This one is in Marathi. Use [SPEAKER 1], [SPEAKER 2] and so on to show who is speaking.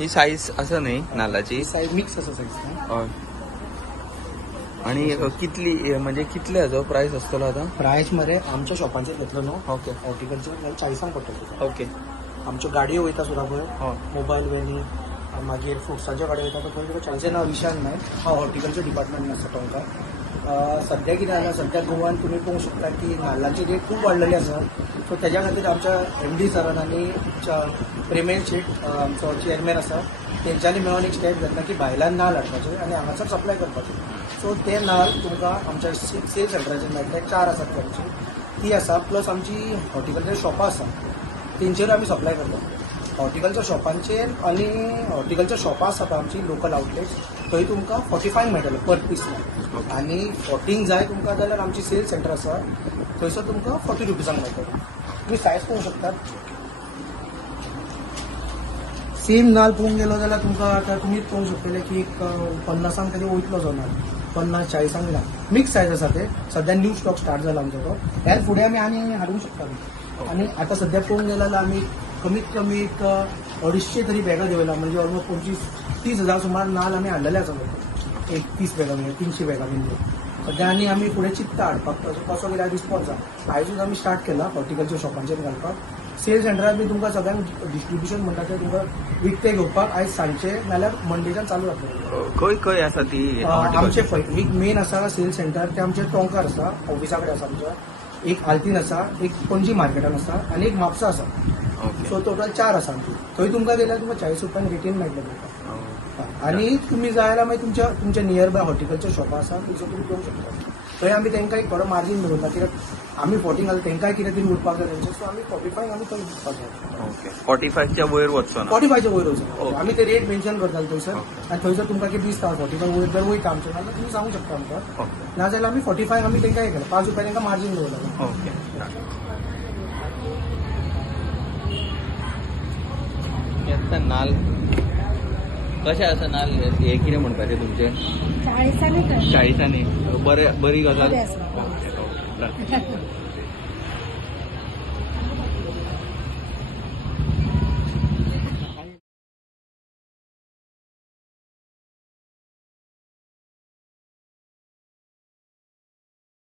[SPEAKER 1] ही साईज असं नाही नाल्लाची
[SPEAKER 2] साईज मिक्स असं साईज
[SPEAKER 1] हय. आणि कितली म्हणजे कितले हाजो प्राइस आसतलो आता?
[SPEAKER 2] प्रायस मरे आमच्या शॉपांचेर घेतलो न्हू
[SPEAKER 1] ओके.
[SPEAKER 2] हॉर्टिकल्चर चाळीसांक पडटलो
[SPEAKER 1] ओके.
[SPEAKER 2] आमच्यो गाडयो वयता सुद्दां पळय
[SPEAKER 1] हय
[SPEAKER 2] मोबाईल व्हॅनी मागीर फ्रुट्साच्यो गाडयो वयता तो पळय चाळीसें नांव विशाल नायक हांव हॉर्टिकल्चर डिपार्टमेंट आसा टोंका अं, सध्या कितें आसा सध्या गोवान तुमी पळोवंक शकता की नाल्लांची रेट खूब वाडलेली आसा सो तेज्या खातीर आमच्या एम डी सरान आनी प्रेमेन शेट अं, आमचो चेअरमॅन आसा तेंच्यांनी मेळून एक स्टेप घेतला की भायल्यान नाल्ल हाडपाचे आनी हांगासर सप्लाय करपाचे सो ते नाल्ल तुमकां आमच्या सेल सेंटराचेर मेळटले चार आसात ते आमची ती आसा प्लस आमची हॉर्टिकल्चर शॉपां आसा तेंचेर आमी सप्लाय करतात हॉर्टिकल्चर शॉपांचेर आनी हॉर्टिकल्चर शॉपां आसा आमची लोकल आउटलेट्स थंय तुमकां फोर्टी फायव मेळटले पर पीस आनी फोर्टींक जाय तुमकां जाल्यार आमची सेल सेंटर आसा थंयसर तुमकां फोर्टी रुपीजांक मेळटलो. तुम्ही सायज पळोवंक शकतात. सेम नाल पळोवंक गेलो जाल्यार तुमकां आतां तुमीच पळोवंक शकतले की एक पन्नासांक तरी वयतलो जो नाल. पन्नास चाळीसांक ना. मिक्स सायज आसा ते. सध्या न्यू स्टॉक स्टार्ट जाला आमचो तो ह्या फुडें आमी आनी हाडूंक शकता आनी आतां सध्या पळोवंक गेलो जाल्यार आमी कमीत कमी एक अडीचशे तरी बॅगां देवला म्हणजे ऑलमोस्ट पंचवीस तीस हजार सुमार नाल आमी हाडलेले आसा लोक एक तीस बॅगां म्हणजे तीनशे बॅगां म्हणजे. सध्या आनी आमी फुडें चित्ता हाडपाक कसो कसो कितें रिस्पॉन्स आसा आयजूच आमी स्टार्ट केला हॉर्टिकल्चर शॉपांचेर घालपाक सेल सेंटरार बी तुमकां सगळ्यांक डिस्ट्रिब्युशन म्हणटा तें तुमकां विकते घेवपाक आयज सांजचे नाल्यार मंडेच्यान चालू जातलें
[SPEAKER 1] खंय खंय आसा ती
[SPEAKER 2] आमचे एक मेन आसा सेल सेंटर ते आमचे टोंकार आसा ऑफिसा कडेन आसा आमच्या एक आल्तीन आसा एक पणजी मार्केटान आसा आनी एक म्हापसा आसा सो टोटल चार आसा आमची थंय तुमकां गेल्यार तुमकां चाळीस रुपयान रिटेन मेळटलें तुमकां आनी तुमी जाय जाल्यार मागीर तुमच्या तुमच्या नियर बाय हॉर्टिकल्चर शॉपां आसा थंयसर तुमी घेवंक शकता. थंय आमी तांकां एक थोडो मार्जीन दवरता कित्याक आमी फोर्टी घालता तांकांय कितें तरी उरपाक जाय तेंचे सो आमी फोर्टी फायव आमी थंय
[SPEAKER 1] ओके फोर्टी फायच्या वयर वचचो ना?
[SPEAKER 2] फोर्टी फायच्या वयर
[SPEAKER 1] ओके.
[SPEAKER 2] आमी ते रेट मेन्शन करताले थंयसर. आनी थंयसर तुमकां कितें दिसता फोर्टी फाय वयर जर वयता आमचे नाल्यार तुमी सांगूंक शकता आमकां. नाजाल्यार आमी फोर्टी फाय आमी तांकां हे केला पांच रुपया तांकां मार्जीन दवरला
[SPEAKER 1] ओके येता नाल. कशें आसा नाल हे कितें म्हणपाचें तुमचें?
[SPEAKER 3] चाळीसांनी
[SPEAKER 1] चाळीसांनी. बरे बरी गजाल.
[SPEAKER 3] आसा.